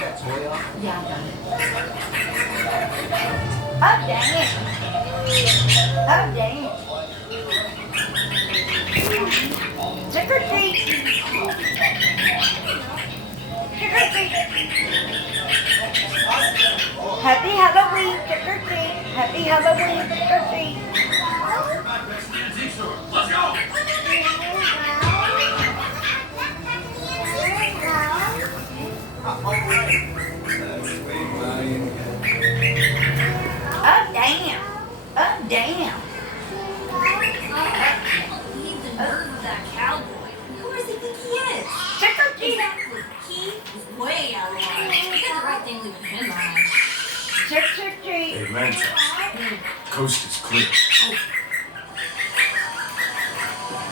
that toy off? Yeah, I got it. Oh, dang it. Oh, dang it. Trick or treat. Trick or treat. Happy Halloween, trick or treat. Happy Halloween, trick or treat. Let's go! Oh, damn. Oh, damn. He's the nerve of that cowboy. Who does he think he is? Trick or treat. Exactly. He is way out of line. You got the right thing leaving him behind. Trick or treat. Hey, Mantis. Coast is clear.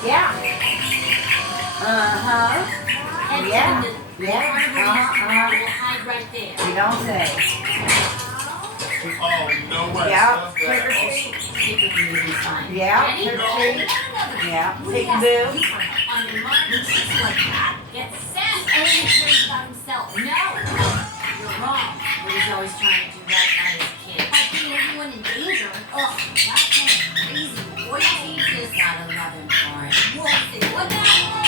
Yeah. Uh-huh. And Yeah. We'll hide right there. You don't say. Oh, no way. Yeah. Stuff Trick or that treat. You'll be fine. Yeah. Ready? Trick or treat. Yeah. We Take asked boo. you for help on your mind. Just like that. Get set. He only cares about himself. No. You're wrong. But he's always trying to do right by his kid. By putting everyone in danger. Ugh, that's crazy. Boy, I hate this. Gotta love him for it. What now?